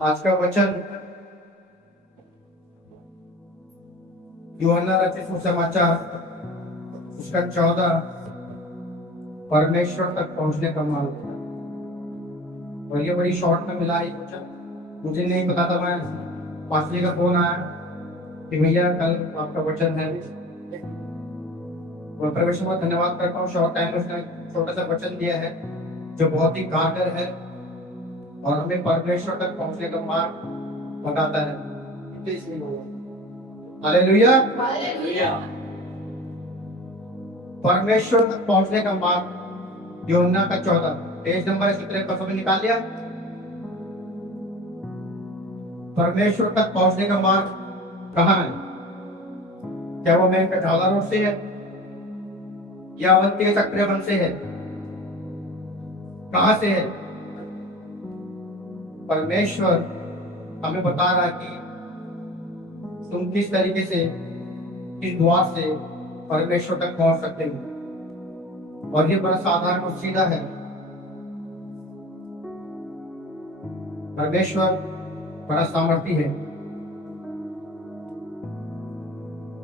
आज का वचन यूहन्ना रचित सुसमाचार उसका 14 परमेश्वर तक पहुंचने का मार्ग। और ये बड़ी शॉर्ट में मिला है वचन। मुझे नहीं पता था, मैं पास्टर का फोन आया कि भैया कल आपका वचन है। और परमेश्वर को धन्यवाद करता हूँ, शॉर्ट टाइम में उसने छोटा सा वचन दिया है जो बहुत ही कारगर है और हमें परमेश्वर तक पहुंचने का मार्ग बताता है। हालेलुया। परमेश्वर तक पहुंचने का मार्ग यूहन्ना का 14 पेज नंबर सूत्र पर सबने निकाल लिया। परमेश्वर तक पहुंचने का मार्ग कहाँ है? क्या वो मेन कटौला रोड से है या अवंती चक्रवन से है? कहां से है? परमेश्वर हमें बता रहा है कि तुम किस तरीके से, किस द्वार से परमेश्वर तक पहुंच सकते हो। और ये बड़ा साधारण और सीधा है। परमेश्वर बड़ा सामर्थी है।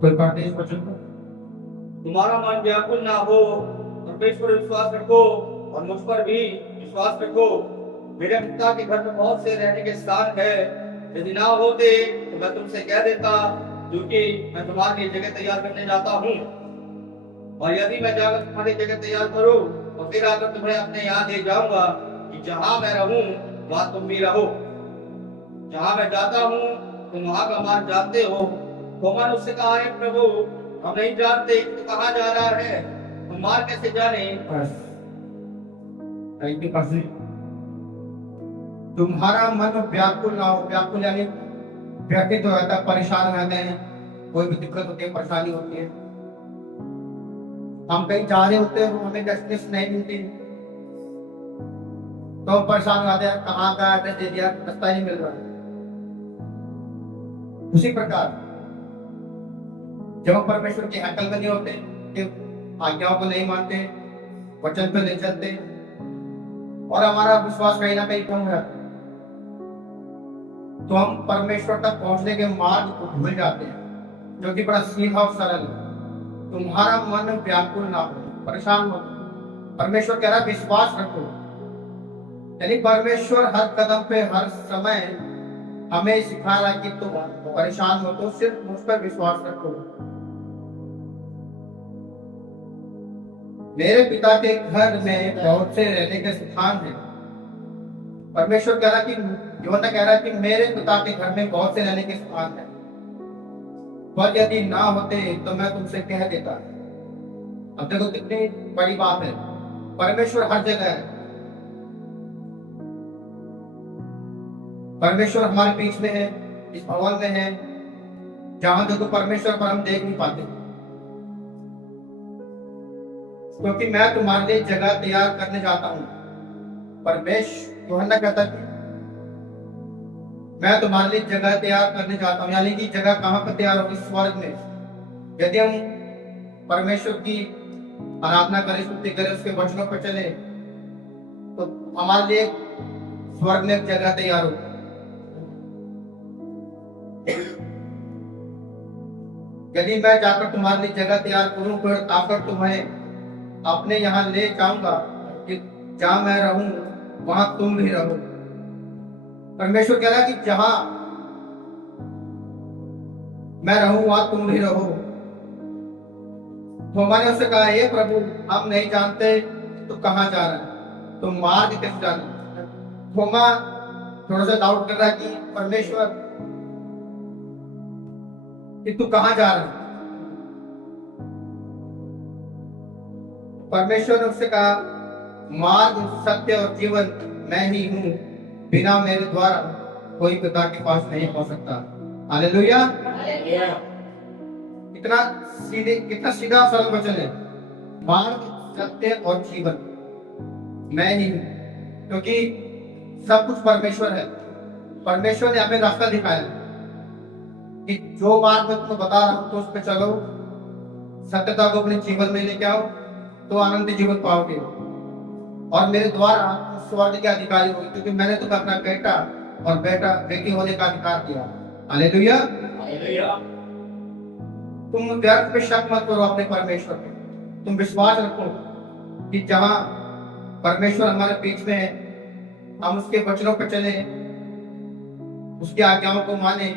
कोई पढ़ते इस वचन को। तुम्हारा मन व्याकुल ना हो, परमेश्वर विश्वास रखो और मुझ पर भी विश्वास रखो। मेरे पिता के घर में बहुत से रहने के स्थान है। यदि ना होते तो मैं तुमसे कह देता, क्योंकि मैं तुम्हारे लिए जगह तैयार करने जाता हूँ। और यदि मैं जाकर तुम्हारी जगह तैयार करूँ और फिर आकर तुम्हें अपने यहाँ ले जाऊंगा कि जहाँ मैं रहूँ वहाँ तुम भी रहो। जहाँ मैं जाता हूँ तुम वहाँ का मार्ग जानते हो। थोमा ने उससे कहा, है प्रभु, हम नहीं जानते कि तू कहाँ जा रहा है, तुम मार्ग कैसे जाने? तुम्हारा मन व्याकुल ना हो। व्याकुल यानी व्यथित हो जाता है, परेशान रहते हैं, कोई भी दिक्कत होती है, परेशानी होती है। हम कहीं जा रहे होते हैं, हमें डेस्टिनेशन नहीं मिलती तो हम परेशान हो जाते हैं, कहाँ का एड्रेस दे दिया, रास्ता नहीं मिल रहा। उसी प्रकार जब हम परमेश्वर के हैकल में नहीं होते, कि आज्ञाओं को नहीं मानते, वचन पे नहीं चलते और हमारा विश्वास कहीं ना कहीं कम हो जाता, तो हम परमेश्वर तक पहुंचने के मार्ग को भूल जाते हैं, जो कि बड़ा सीधा और सरल है। तुम्हारा मन व्याकुल ना हो, परेशान मत हो। परमेश्वर कह रहा है विश्वास रखो। यानी परमेश्वर हर कदम पे, हर समय हमें सिखा रहा है कि तुम परेशान मत हो, सिर्फ मुझ पर विश्वास रखो। मेरे पिता के घर में बहुत से रहने के स्थान है। परमेश्वर कह रहा कि यूहन्ना कह रहा है कि मेरे पिता के घर में बहुत से रहने के स्थान है, पर यदि ना होते तो मैं तुमसे कह देता। अब देखो कितनी बड़ी बात है। परमेश्वर हर जगह है। परमेश्वर हमारे बीच में है, इस भवन में है, जहां देखो परमेश्वर पर हम देख नहीं पाते, क्योंकि मैं तुम्हारे लिए जगह तैयार करने जाता हूं। परमेश्वर यूहन्ना कहता है मैं तुम्हारे लिए जगह तैयार करने जाता हूं। यानी कि जगह कहां पर तैयार होगी? स्वर्ग में। यदि हम परमेश्वर की आराधना करें, स्तुति करें, उसके वचनों पर चले, तो हमारे लिए स्वर्ग में एक जगह तैयार होगी। यदि मैं जाकर तुम्हारे लिए जगह तैयार करूं, फिर आकर तुम्हें अपने यहाँ ले जाऊंगा कि जहां मैं रहूं वहां तुम भी रहो। परमेश्वर कह रहा है कि जहां मैं रहूं वहां तुम भी रहो। तो मैंने उससे कहा, ये प्रभु, हम नहीं जानते तो कहां जा रहा है, तो मार्ग कैसे जाना? थोमा थोड़ा सा डाउट कर रहा है कि परमेश्वर कि तू कहां जा रहा है। परमेश्वर ने उससे कहा, मार्ग, सत्य और जीवन मैं ही हूं, बिना मेरे द्वारा कोई पिता के पास नहीं पहुंच सकता। हालेलुया। कितना सीधा सरल वचन है। मार्ग, सत्य और जीवन मैं ही हूं, क्योंकि सब कुछ परमेश्वर है। परमेश्वर ने हमें रास्ता दिखाया कि जो मार्ग मैं तुम्हें बता रहा हूं तो उस पर चलो, सत्यता को अपने जीवन में लेके आओ, तो आनंद जीवन पाओगे और मेरे द्वारा स्वर्ग के अधिकारी होगे। क्योंकि मैंने तुम्हें अपना बेटा और बेटा बेटी होने का अधिकार दिया। हालेलुया। हालेलुया। तुम व्यर्थ पे शक मत करो अपने परमेश्वर पे, तुम विश्वास रखो कि जहां परमेश्वर हमारे बीच में है, हम उसके वचनों पर चले, उसकी आज्ञाओं को माने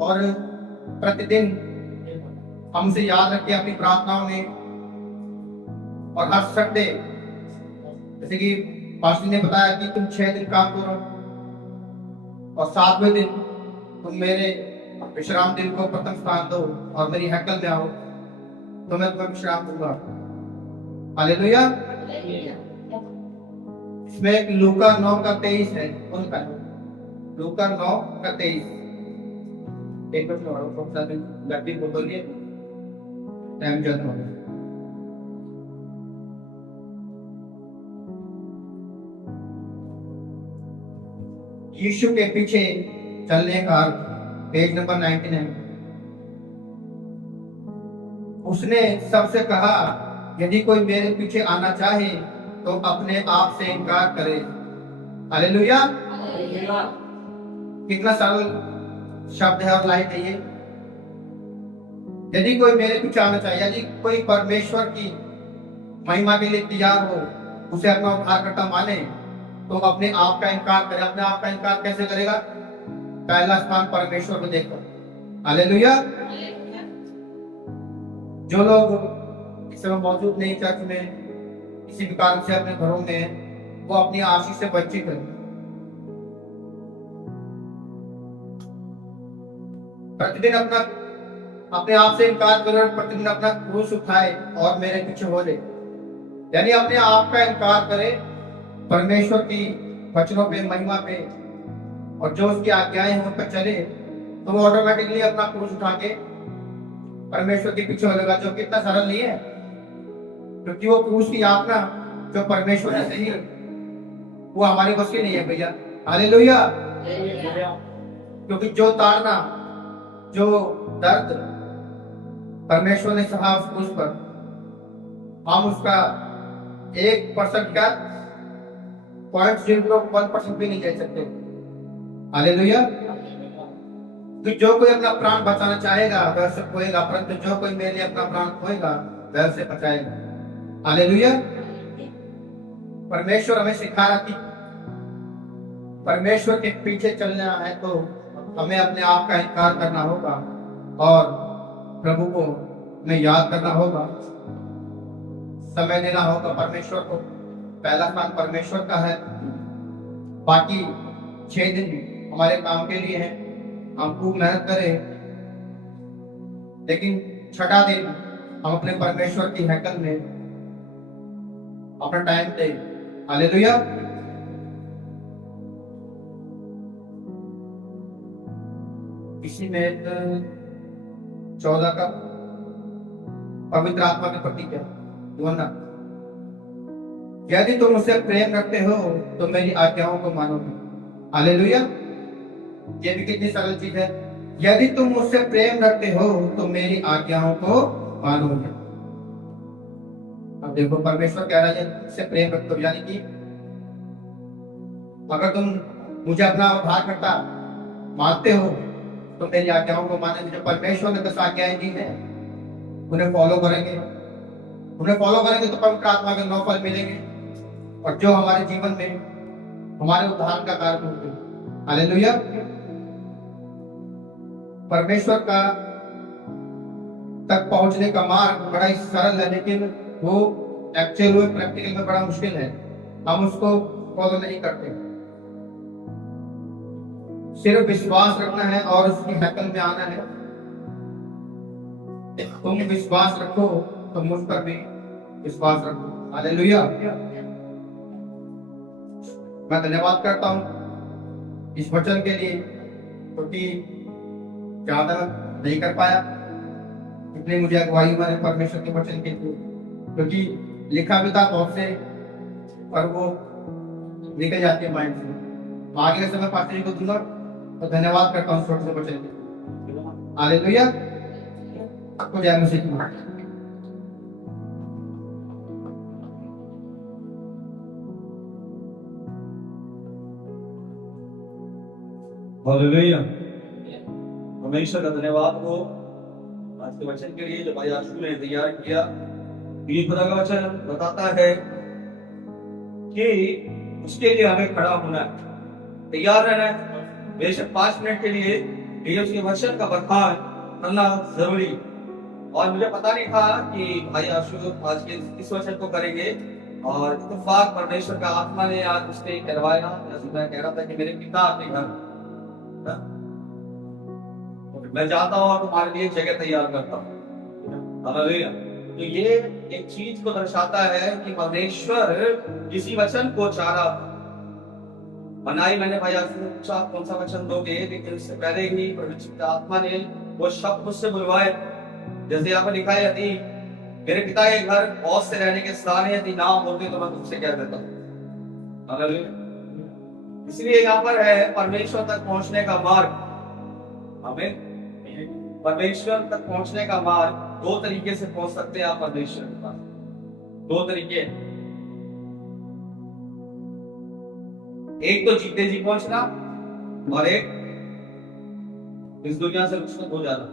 और प्रतिदिन हम उसे याद रखें अपनी प्रार्थनाओं में। और हर संडे, जैसे कि पास्टर ने बताया कि तुम 6 दिन काम करो और 7वें दिन तुम मेरे विश्राम दिन को प्रथम स्थान दो और मेरी हैकल में आओ, तो मैं तुम्हें विश्राम दूंगा। हालेलुया। इसमें एक लूका 9:23 है, उनका लूका 9:23। एक मिनट और गड्डी को बोलिए, टाइम जल्द हो गया। यीशु के पीछे चलने का अर्थ, पेज नंबर 99। उसने सबसे कहा, यदि कोई मेरे पीछे आना चाहे तो अपने आप से इनकार करे। हालेलुया। कितना सरल शब्द है और लाइन है ये। यदि कोई मेरे पीछे आना चाहे, यदि कोई परमेश्वर की महिमा के लिए तैयार हो, उसे अपना उद्धारकर्ता माने, तो अपने आप का इनकार करे। अपने आप का इनकार कैसे करेगा? पहला स्थान परमेश्वर को देखकर। हालेलुया। जो लोग इस समय मौजूद नहीं चर्च में, किसी भी कारण से अपने घरों में, वो अपनी आशीष से वंचित है। प्रतिदिन अपने आप से इनकार करे और प्रतिदिन अपना क्रूस उठाए और मेरे पीछे हो ले। यानी अपने आप का इनकार करे परमेश्वर की वचनों पे, महिमा पे, और जो उसकी आज्ञाएं हैं उन पर चले, तो वो ऑटोमेटिकली अपना क्रूस उठा के परमेश्वर के पीछे हो लेगा, जो कि इतना सरल नहीं है, क्योंकि वो क्रूस की यातना जो परमेश्वर ने सही, वो हमारे बस की नहीं है भैया। हालेलुया। क्योंकि जो ताड़ना, जो दर्द परमेश्वर ने सहा उस क्रूस पर, हम उसका 1% क्या 0.01% भी नहीं ले सकते। हालेलुया। तो जो कोई अपना प्राण बचाना चाहेगा वह उसे खोएगा, परंतु जो कोई मेरे लिए अपना प्राण खोएगा वह उसे बचाएगा। हालेलुया। परमेश्वर हमें सिखा रहा कि परमेश्वर के पीछे चलना है तो हमें अपने आप का इनकार करना होगा और प्रभु को हमें याद करना होगा, समय देना होगा परमेश्वर को। पहला स्थान परमेश्वर का है। बाकी 6 दिन हमारे काम के लिए है, हम खूब मेहनत करें, लेकिन 6ठा दिन हम अपने परमेश्वर की हैकल में अपना टाइम दें। हालेलुया। इसी में 14 का पवित्र आत्मा के प्रतीक है, वरना यदि तुम मुझसे प्रेम रखते हो तो मेरी आज्ञाओं को मानोगे। हालेलुया। ये भी कितनी सरल चीज है। यदि तुम मुझसे प्रेम रखते हो तो मेरी आज्ञाओं को मानोगे। अब देखो परमेश्वर कह रहा है मुझसे प्रेम रखते हो, यानी कि अगर तुम मुझे अपना उद्धारकर्ता मानते हो तो मेरी आज्ञाओं को मानेंगे। जो परमेश्वर ने 10 आज्ञाएं दी हैं उन्हें फॉलो करेंगे। उन्हें फॉलो करेंगे तो पवित्र आत्मा के 9 फल मिलेंगे, और जो हमारे जीवन में हमारे उद्धार का कारण होंगे। हालेलुया। परमेश्वर का तक पहुंचने का मार्ग बड़ा ही सरल है, लेकिन वो एक्चुअल में, प्रैक्टिकल में बड़ा मुश्किल है। हम उसको फॉलो नहीं करते। सिर्फ विश्वास रखना है और उसकी हैकल में आना है। तुम विश्वास रखो तो मुझ पर भी विश्वास रखो। हालेलुया। मैं धन्यवाद करता हूं इस वचन के लिए, क्योंकि ज्यादा नहीं कर पाया, इसलिए मुझे अगुवाई मैंने परमेश्वर के वचन के लिए, क्योंकि लिखा भी था बहुत से, पर वो निकल जाती है माइंड से। आगे से मैं पास्टर जी को दूंगा, तो धन्यवाद करता हूँ छोटे से वचन के लिए। हालेलुया। आपको जय मसीह की। हालेलुया। परमेश्वर का धन्यवाद हो आज के वचन के लिए जो भाई आशु ने तैयार किया। ये खुदा का वचन बताता है कि उसके लिए हमें खड़ा होना है, तैयार रहना है। बेशक 5 मिनट के लिए ये उसके वचन का बखान करना जरूरी। और मुझे पता नहीं था कि भाई आशु आज के इस वचन को करेंगे, और इत्तेफाक परमेश्वर का आत्मा ने आज उसने करवाया। जैसे मैं कह रहा था कि मेरे पिता अपने घर, मैं जाता हूँ और तुम्हारे लिए जगह तैयार करता हूँ। हालेलुया। तो ये एक चीज को दर्शाता है कि परमेश्वर किसी वचन को चाह रहा था। बनाई मैंने भाई आशु से पूछा कौन सा वचन दोगे, लेकिन उससे पहले ही पवित्र आत्मा ने वो शब्द मुझसे बुलवाए। जैसे यहाँ पर लिखा है, यदि मेरे पिता के घर बहुत से रहने के स्थान है, यदि ना होते तो मैं तुमसे कह देता हूँ। हालेलुया। इसलिए यहाँ पर है परमेश्वर तक पहुंचने का मार्ग। हमें परमेश्वर तक पहुंचने का मार्ग 2 तरीके से पहुंच सकते हैं आप परमेश्वर के पास। 2 तरीके, एक तो जीते जी पहुंचना, और एक इस दुनिया से रुखसत हो जाना।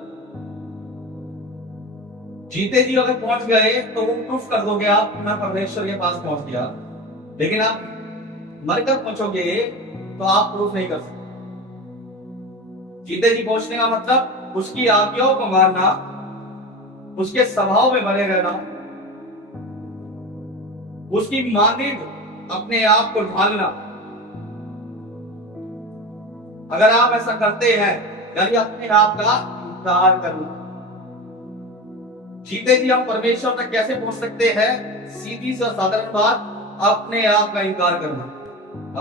जीते जी अगर पहुंच गए तो वो प्रूफ कर दोगे आप, मैं परमेश्वर के पास पहुंच गया। लेकिन आप मरकर पहुंचोगे तो आप प्रूफ नहीं कर सकते। जीते जी पहुंचने का मतलब उसकी आज्ञाओं को मानना, उसके स्वभाव में बने रहना, उसकी मानद अपने आप को ढालना। अगर आप ऐसा करते हैं यानी अपने आप का इंकार करना। जीते जी हम परमेश्वर तक कैसे पहुंच सकते हैं? सीधी सी साधारण बात, अपने आप का इंकार करना।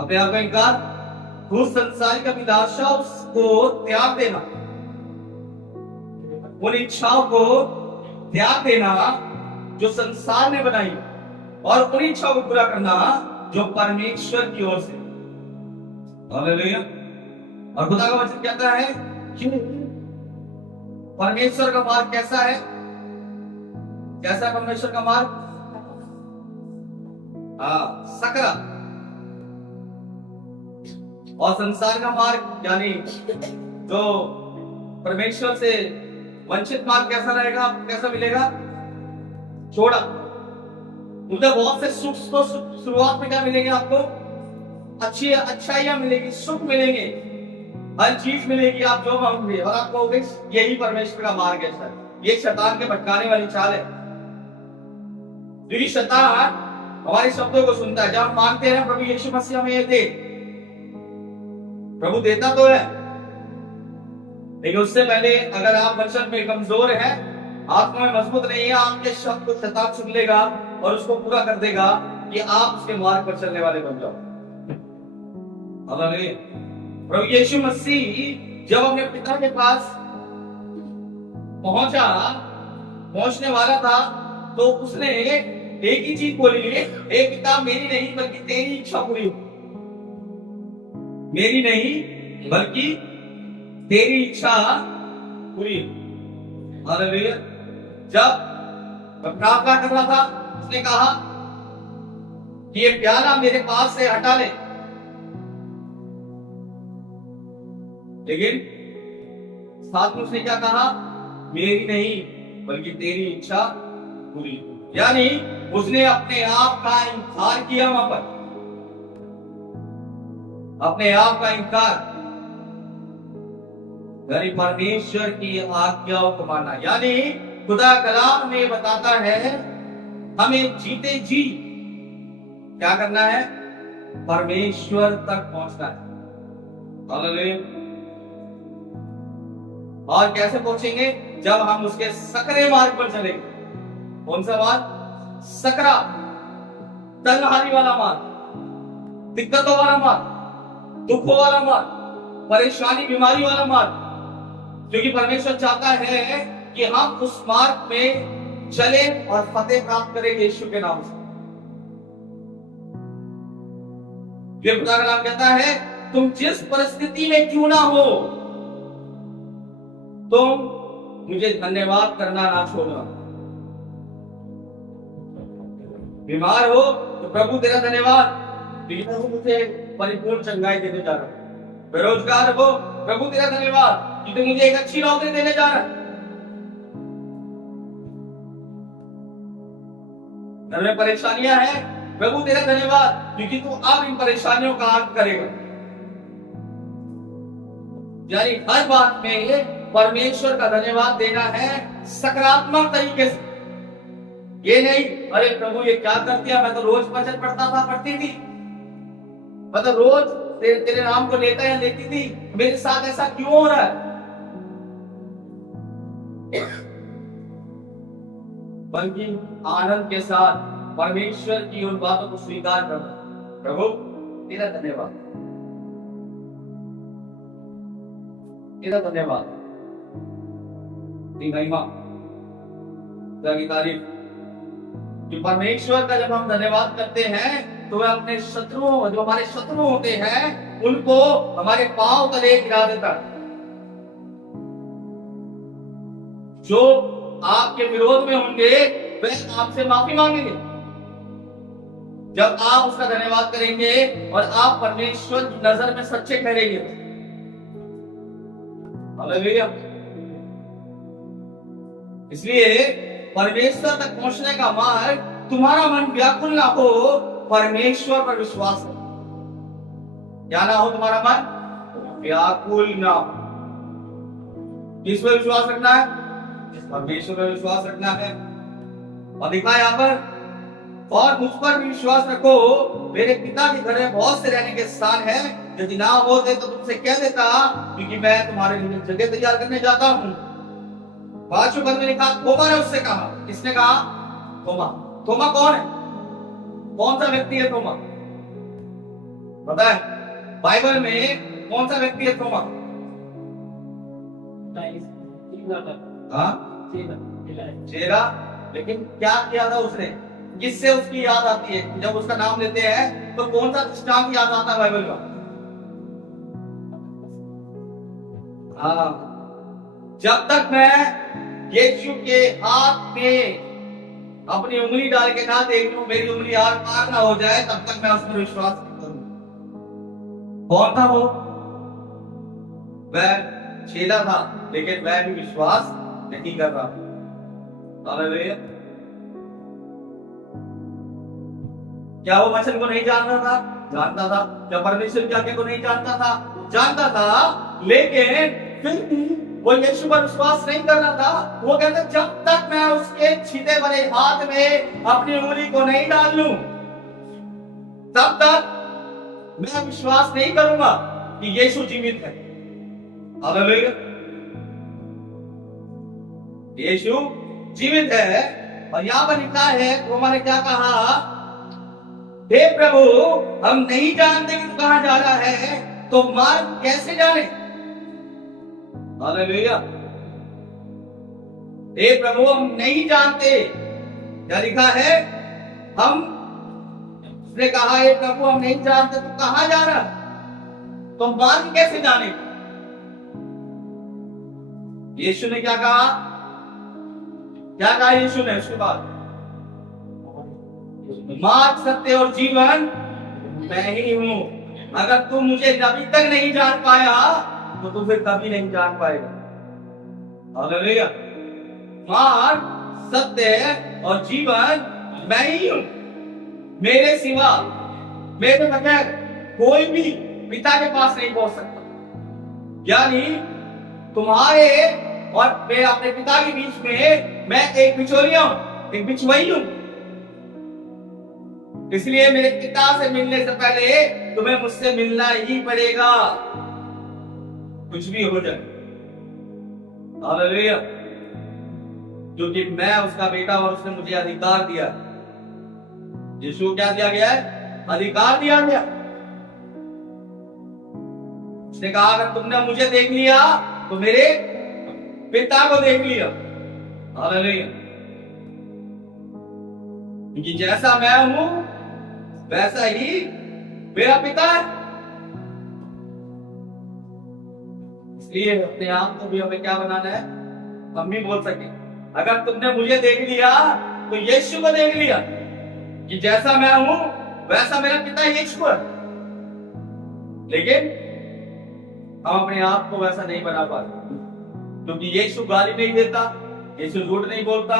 अपने आप का इंकार, उस संसार का अभिलाषा उसको त्याग देना, उन इच्छाओं को त्याग देना जो संसार ने बनाई, और उन इच्छाओं को पूरा करना जो परमेश्वर की ओर से। हालेलुया। और खुदा का वचन कहता है कि परमेश्वर का मार्ग कैसा है? कैसा है परमेश्वर का मार्ग? सकरा। और संसार का मार्ग यानी जो परमेश्वर से वंचित मार्ग कैसा रहेगा, कैसा मिलेगा? छोड़ा। उधर बहुत से सुख तो शुरुआत में क्या मिलेंगे आपको? अच्छी अच्छाइयां मिलेगी, सुख मिलेंगे, हर चीज मिलेगी, आप जो मांगोगे। और आप कहोगे यही परमेश्वर का मार्ग है। सर ये शैतान के भटकाने वाली चाल है। क्योंकि शैतान हमारे शब्दों को सुनता है। जब हम मांगते हैं प्रभु यीशु मसीह हमें ये दे, प्रभु देता तो है, लेकिन उससे पहले अगर आप वचन में कमजोर हैं, आत्मा में मजबूत नहीं है, आपके शब्द को शैतान सुन लेगा और उसको पूरा कर देगा कि आप उसके मार्ग पर चलने वाले बन जाओ। हालेलुया। प्रभु यीशु मसीह जब अपने पिता के पास पहुंचने वाला था, तो उसने एक ही चीज बोली, हे पिता, मेरी नहीं बल्कि तेरी इच्छा पूरी हो। मेरी नहीं बल्कि तेरी इच्छा पूरी हो। हालेलुया। जब प्रार्थना कर रहा था, उसने कहा कि ये प्याला मेरे पास से हटा ले, लेकिन साथ में उसने क्या कहा? मेरी नहीं बल्कि तेरी इच्छा पूरी। यानी उसने अपने आप का इंकार किया। वहां पर अपने आप का इंकार, यानी परमेश्वर की आज्ञाओं को मानना। यानी खुदा कलाम में बताता है हमें जीते जी क्या करना है? परमेश्वर तक पहुंचना है। हालेलुया। और कैसे पहुंचेंगे? जब हम उसके सकरे मार्ग पर चलेंगे। कौन सा मार्ग? सकरा, तन्हाई वाला मार्ग, दिक्कतों वाला मार्ग, दुखों वाला मार्ग, परेशानी बीमारी वाला मार्ग। क्योंकि परमेश्वर चाहता है कि हम उस मार्ग में चले और फतेह प्राप्त करें यीशु के नाम से। ये खुदा का नाम कहता है, तुम जिस परिस्थिति में क्यों ना हो, तुम मुझे धन्यवाद करना ना छोड़ना। बीमार हो तो प्रभु तेरा धन्यवाद, मुझे परिपूर्ण चंगाई देने जा रहा हूं। बेरोजगार हो प्रभु तेरा धन्यवाद कि तू मुझे एक अच्छी नौकरी देने जा रहा है। घर में परेशानियां हैं, प्रभु तेरा धन्यवाद क्योंकि तू अब इन परेशानियों का अंत करेगा। यानी हर बात में परमेश्वर का धन्यवाद देना है सकारात्मक तरीके से। ये नहीं अरे प्रभु ये क्या कर दिया, मैं तो रोज वचन पढ़ती थी, मैं तो रोज तेरे नाम को लेता या लेती थी, मेरे साथ ऐसा क्यों हो रहा है। बल्कि आनंद के साथ परमेश्वर की उन बातों को स्वीकार करना, प्रभु तेरा धन्यवाद, तेरा धन्यवाद, तेरी महिमा, तेरी तारीफ। कि परमेश्वर का जब हम धन्यवाद करते हैं तो वह अपने शत्रुओं, जो हमारे शत्रु होते हैं, उनको हमारे पांव तले गिरा देता है। जो आपके विरोध में होंगे वह आपसे माफी मांगेंगे जब आप उसका धन्यवाद करेंगे और आप परमेश्वर की नजर में सच्चे ठहरेंगे। हालेलुया। इसलिए परमेश्वर तक पहुंचने का मार्ग, तुम्हारा मन व्याकुल ना हो, परमेश्वर पर विश्वास है। क्या ना हो तुम्हारा मन व्याकुल ना हो। किस पर विश्वास रखना है? परमेश्वर पर विश्वास रखना है। और दिखा यहाँ पर, और मुझ पर भी विश्वास रखो, मेरे पिता के घर में बहुत से रहने के स्थान है, यदि ना होते तो तुमसे कह देता, क्योंकि मैं तुम्हारे लिए जगह तैयार करने जाता हूँ। 5वें पद में लिखा, थोमा ने उससे कहा। किसने कहा? थोमा। थोमा कौन है? कौन सा व्यक्ति है थोमा? पता है बाइबल में कौन सा व्यक्ति है थोमा? चेला। लेकिन क्या किया था उसने? किससे उसकी याद आती है? जब उसका नाम लेते हैं तो कौन सा दृष्टांत याद आता है बाइबल का? हाँ, जब तक मैं यीशु के हाथ में अपनी उंगली डाल के ना देख लूं, मेरी उंगली आर पार ना हो जाए, तब तक मैं उस पर विश्वास नहीं करूं। कौन था वो? वह चेला था, लेकिन वह भी विश्वास नहीं कर रहा। हालेलुया। क्या वो वचन को नहीं जानता था? जानता था। क्या परमेश्वर की आज्ञा को नहीं जानता था? जानता था, लेकिन फिर भी वो यीशु पर विश्वास नहीं कर रहा था। वो कहता, जब तक मैं उसके छीते भरे हाथ में अपनी उंगली को नहीं डाल लूं, तब तक मैं विश्वास नहीं करूंगा कि यीशु जीवित है। हालेलुया। यीशु जीवित है। और यहां पर लिखा है, थोमा ने क्या कहा? हे प्रभु, हम नहीं जानते कि तू कहां जा रहा है, तो मार्ग कैसे जाने? हालेलुया। हे प्रभु, हम नहीं जानते। क्या लिखा है? उसने कहा, हे प्रभु, हम नहीं जानते तू कहां जा रहा, तो मार्ग कैसे जाने? यीशु ने क्या कहा? क्या कहा यीशु ने उसके बाद? मार्ग, सत्य और जीवन मैं ही हूं। अगर तू मुझे अभी तक नहीं जान पाया तो तू फिर कभी नहीं जान पाएगा। हालेलुया। मार्ग, सत्य और जीवन मैं ही हूं। मेरे सिवा, मेरे बगैर कोई भी पिता के पास नहीं पहुंच सकता। यानी तुम्हारे और मेरे अपने पिता के बीच में मैं एक बिचौलिया हूं, एक बिचवई हूं। इसलिए मेरे पिता से मिलने से पहले तुम्हें मुझसे मिलना ही पड़ेगा, कुछ भी हो जाए। हालेलुया। क्योंकि मैं उसका बेटा और उसने मुझे अधिकार दिया। यीशु क्या दिया गया है? अधिकार दिया गया। उसने कहा, अगर तुमने मुझे देख लिया तो मेरे पिता को देख लिया। हालेलुया। क्योंकि जैसा मैं हूं वैसा ही मेरा पिता है। इसलिए अपने आप को भी हमें क्या बनाना है? हम भी बोल सके, अगर तुमने मुझे देख लिया तो यीशु को देख लिया। कि जैसा मैं हूं वैसा मेरा पिता यीशु है। लेकिन हम अपने आप को वैसा नहीं बना पाते, क्योंकि यीशु गाली नहीं देता, यीशु झूठ नहीं बोलता,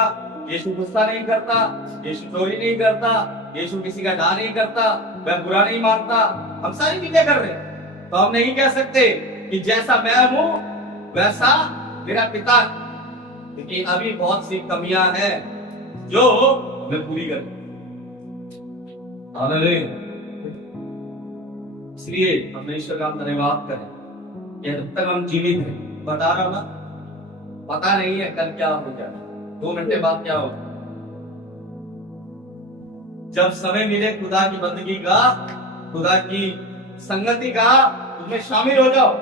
यीशु गुस्सा नहीं करता, यीशु चोरी नहीं करता, यीशु किसी का डा नहीं करता, वह बुरा नहीं मानता। हम सारी चीजें कर रहे हैं, तो हम नहीं कह सकते कि जैसा मैं हूं वैसा मेरा पिता, क्योंकि अभी बहुत सी कमियां हैं जो हमें पूरी करनी। इसलिए हम ईश्वर का धन्यवाद करें कि जब तक हम जीवित हैं, बता रहा हूं ना, पता नहीं है कल क्या हो जाए, 2 घंटे बाद क्या होगा। जब समय मिले खुदा की बंदगी का, खुदा की संगति का, उसमें शामिल हो जाओ,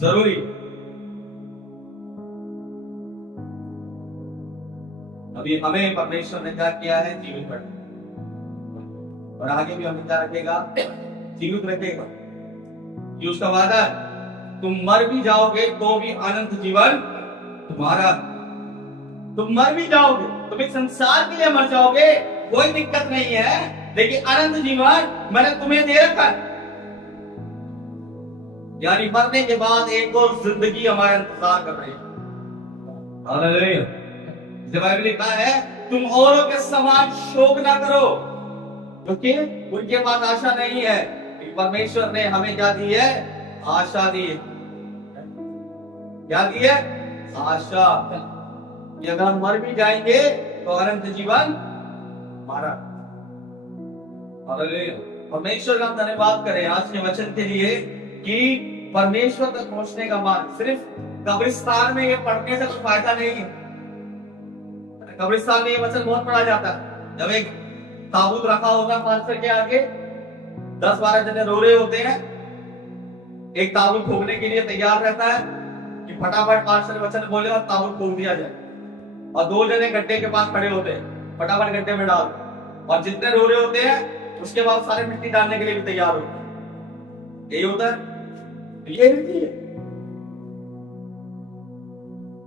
जरूरी। अभी हमें परमेश्वर ने क्या किया है, जीवित रखना, और आगे भी हमें क्या रखेगा, जीवित रखेगा। ये उसका वादा है, तुम मर भी जाओगे तो भी अनंत जीवन तुम्हारा। तुम मर भी जाओगे, तुम इस संसार के लिए मर जाओगे, कोई दिक्कत नहीं है, लेकिन अनंत जीवन मैंने तुम्हें दे रखा है। यानी मरने के बाद एक और जिंदगी हमारा इंतजार कर रही है। हालेलुया। बाइबल लिखा है, तुम औरों के समान शोक ना करो, क्योंकि उनके पास आशा नहीं है। परमेश्वर ने हमें क्या दी है, आशा दी है। क्या दी है, आशा। कि अगर हम मर भी जाएंगे तो अनंत जीवन हमारा। परमेश्वर का धन्यवाद करें आज के वचन के लिए कि परमेश्वर तक पहुंचने का मार्ग सिर्फ कब्रिस्तान में ये पढ़ने से कोई फायदा नहीं है। कब्रिस्तान में ये वचन बहुत पढ़ा जाता है। जब एक ताबूत रखा होगा पास्टर के आगे, 10-12 जने रो रहे होते हैं, एक ताबूत खोलने के लिए तैयार रहता है कि फटाफट पास्टर वचन बोले और ताबूत खोल दिया जाए, और 2 जने गड्ढे के पास खड़े होते हैं, फटाफट गड्ढे में डाल, और जितने रो रहे होते हैं उसके बाद सारे मिट्टी डालने के लिए भी तैयार होते हैं। यही होता है, ये रीति है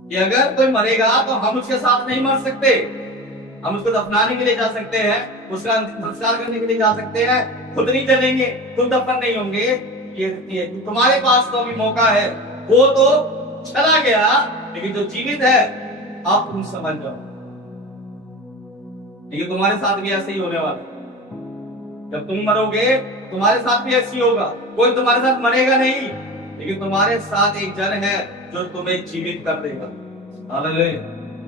कि अगर कोई मरेगा तो हम उसके साथ नहीं मर सकते, हम उसको दफनाने के लिए जा सकते हैं, उसका संस्कार करने के लिए जा सकते हैं, खुद नहीं चलेंगे, खुद दफन नहीं होंगे। ये तुम्हारे पास तो अभी मौका है, वो तो चला गया, लेकिन जो जीवित है आप तुम समझ जाओ, लेकिन तुम्हारे साथ भी ऐसे ही होने वाला है। जब तुम मरोगे तुम्हारे साथ भी ऐसी होगा, कोई तुम्हारे साथ मरेगा नहीं, लेकिन तुम्हारे साथ एक जन है जो तुम्हें जीवित कर देगा। हालेलुया।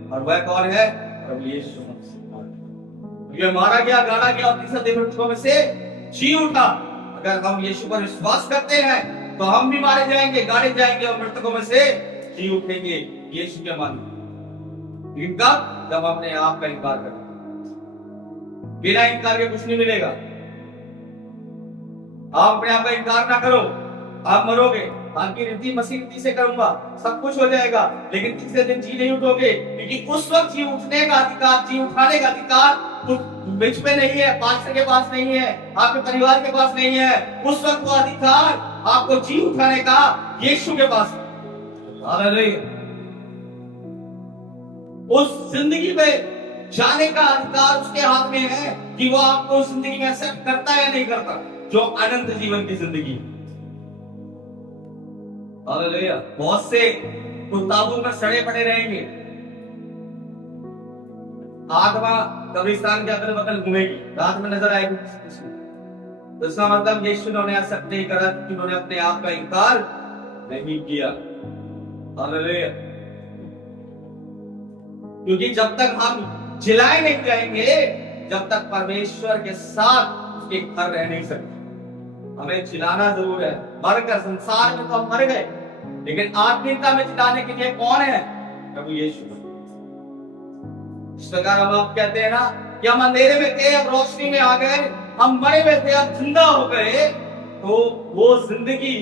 और वह कौन है, प्रभु यीशु मसीह। ये मारा गया, गाड़ा गया और तीसरे दिन मृतकों में से जी उठा। अगर हम यीशु पर विश्वास करते हैं तो हम भी मारे जाएंगे, गाड़े जाएंगे और मृतकों में से जी उठेंगे यीशु के मान। लेकिन कब, जब अपने आप का इनकार करें। बिना इनकार के कुछ नहीं मिलेगा। आप अपने आप का इनकार ना करो, आप मरोगे, आपकी रीति मसीह रीति से करूंगा, सब कुछ हो जाएगा, लेकिन तीसरे दिन जी नहीं उठोगे, क्योंकि उस वक्त जी उठने का अधिकार, जी उठाने का अधिकार बीच में नहीं है, पास्टर के पास नहीं है, आपके परिवार के पास नहीं है। उस वक्त वो अधिकार आपको जी उठाने का यीशु के पास है। हालेलुया। उस जिंदगी में जाने का अधिकार उसके हाथ में है कि वो आपको उस जिंदगी में एक्सेप्ट करता है या नहीं करता, जो अनंत जीवन की जिंदगी। हालेलुया। बहुत से ताबू में सड़े पड़े रहेंगे, आत्मा कब्रिस्तान के अगल बगल घूमेगी, रात में नजर आएगी। तो इसका मतलब यीशु ने एक्सेप्ट नहीं करा कि उन्होंने अपने आप का इनकार नहीं किया। हालेलुया। क्योंकि जब तक हम जिलाए नहीं जाएंगे, जब तक परमेश्वर के साथ उसके घर रह नहीं सकते। हमें चिल्लाना जरूर है, मरकर संसार में तो हम मर गए, लेकिन आत्मीयता में चिल्लाने के लिए कौन है, प्रभु यीशु। इस प्रकार हम आप कहते हैं ना कि हम अंधेरे में थे अब रोशनी में आ गए, हम मरे हुए थे अब जिंदा हो गए। तो वो जिंदगी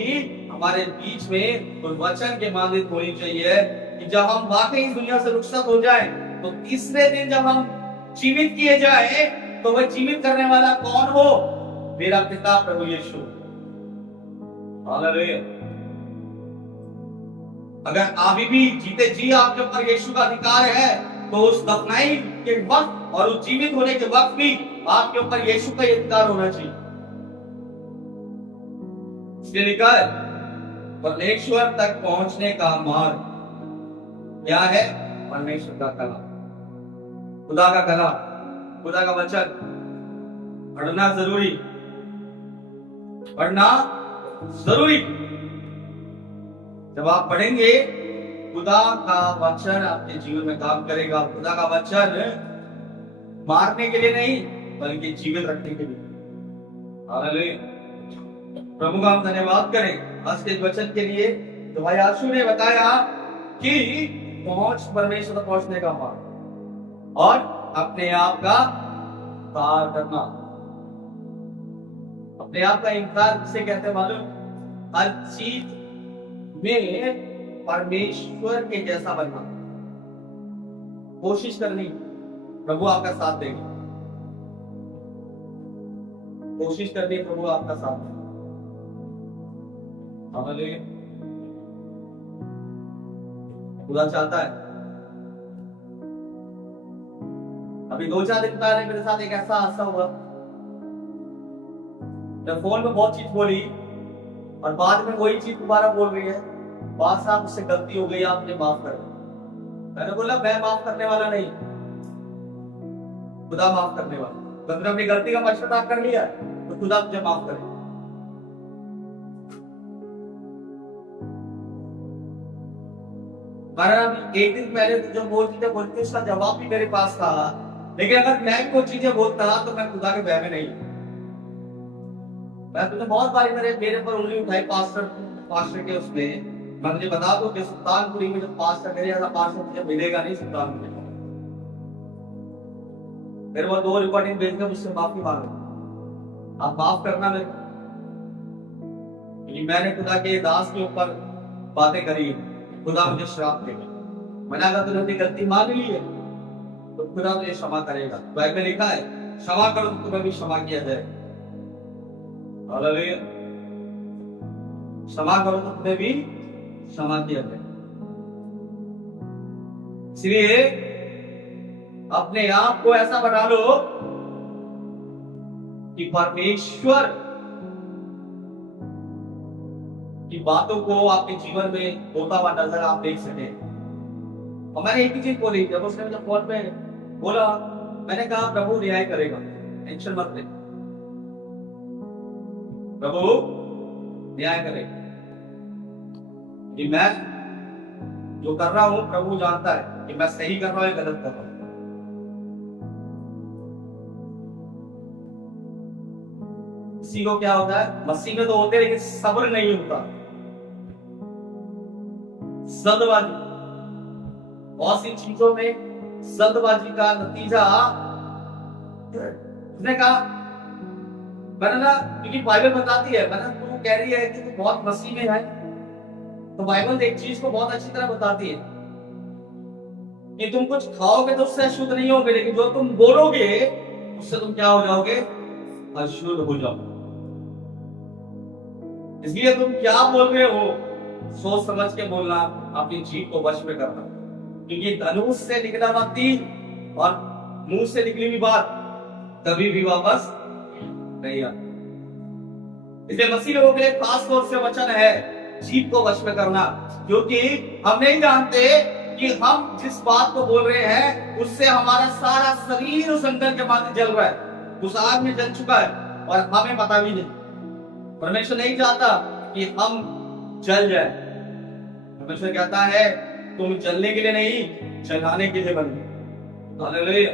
हमारे बीच में कोई वचन के माध्यम होनी चाहिए कि जब हम वाकई इस दुनिया से रुखसत हो जाए तो तीसरे दिन जब हम जीवित किए जाए तो वह जीवित करने वाला कौन हो, मेरा पिता प्रभु यीशु। हालेलुया। अगर अभी भी जीते जी आपके ऊपर यीशु का अधिकार है तो उस दफनाई के वक्त और उस जीवित होने के वक्त भी आपके ऊपर यीशु का अधिकार होना चाहिए। इसलिए लिखा है परमेश्वर तक पहुंचने का मार्ग क्या है? परमेश्वर का कलाम, खुदा का कलाम, खुदा का वचन पढ़ना जरूरी, पढ़ना जरूरी। जब आप पढ़ेंगे खुदा का वचन आपके जीवन में काम करेगा। खुदा का वचन मारने के लिए नहीं बल्कि जीवित रखने के लिए। हालेलुया। प्रभु का हम धन्यवाद करें आज के वचन के लिए। तो भाई आशु ने बताया कि पहुंच परमेश्वर तक पहुंचने का मार्ग और अपने आप का इनकार करना। अपने आप का इनकार किसे कहते हैं मालूम? हर चीज में परमेश्वर के जैसा बनना, कोशिश करनी। प्रभु आपका साथ देंगे, कोशिश करनी, प्रभु आपका साथ देंगे। हालेलुया। खुदा चाहता है। अभी 2-4 दिन पहले मेरे साथ एक ऐसा हादसा हुआ। जब फोन में बहुत चीज बोली और बाद में वही चीज दोबारा बोल रही है, बात साहब मुझसे गलती हो गई, आपने माफ कर दिया। मैंने बोला मैं माफ करने वाला नहीं, खुदा माफ करने वाला। तो मैंने अपनी गलती का पश्चाताप कर लिया तो खुदा मुझे माफ करे। एक दिन पहले जो बोलती उसका जवाब भी मेरे पास था, लेकिन अगर मैं कोई चीजें बोलता तो मैं खुदा के भय में नहीं। मैं तुझे बहुत बारी मेरे पर उंगली उठाई पास्टर के उसमें। मैं तुझे बता दूं कि सुल्तानपुरी में जो पास्टर मेरे जैसा पास्टर मुझे मिलेगा नहीं सुल्तानपुरी में। मेरे को 2 रिकॉर्डिंग भेज के मुझसे माफी मांगो, आप माफ करना मेरे को, क्योंकि मैंने खुदा के दास के ऊपर बातें करी, खुदा मुझे श्राप देगा। मैंने अगर तूने अपनी गलती मान ली है तो खुदा तुझे क्षमा करेगा। बाइबल में लिखा है क्षमा करो तो तुम्हें भी क्षमा किया जाए। हालेलुया। क्षमा करो तो तुम्हें भी क्षमा किया जाए। इसलिए अपने आप को ऐसा बना लो कि परमेश्वर की बातों को आपके जीवन में होता हुआ नजर आप देख सके। और मैंने एक ही चीज बोली जब उसने मुझे फोन में बोला, मैंने कहा प्रभु न्याय करेगा, टेंशन मत ले, प्रभु न्याय करेगा। कि मैं जो कर रहा हूं प्रभु जानता है कि मैं सही कर रहा हूं या गलत कर रहा हूं। किसी को क्या होता है, मसीह में तो होते हैं लेकिन सब्र नहीं होता, जल्दबाजी। बहुत सी चीजों में जल्दबाजी का नतीजा उसने कहा, मैंने ना, क्योंकि बाइबल बताती है, मैंने तू कह रही है कि तू बहुत मसीह में है, तो बाइबल एक चीज को बहुत अच्छी तरह बताती है कि तुम कुछ खाओगे तो उससे अशुद्ध नहीं होगे, लेकिन जो तुम बोलोगे उससे तुम क्या हो जाओगे? अशुद्ध हो जाओगे। इसलिए तुम क्या बोल रहे हो सोच समझ के बोलना, अपनी जीभ को वश में करना, क्योंकि धनुष से निकला बात तीर और मुंह से निकली हुई बात कभी भी वापस नहीं आती। इसलिए मसीह लोगों के लिए खास तौर से वचन है जीभ को वश में करना, क्योंकि हम नहीं जानते कि हम जिस बात को बोल रहे हैं उससे हमारा सारा शरीर उस अंदर के माथे जल रहा है, उस आग में जल चुका है और हमें पता भी नहीं। परमेश्वर नहीं चाहता कि हम जल जाए। परमेश्वर कहता है तुम जलने के लिए नहीं, जलाने के लिए बने। हालेलुया।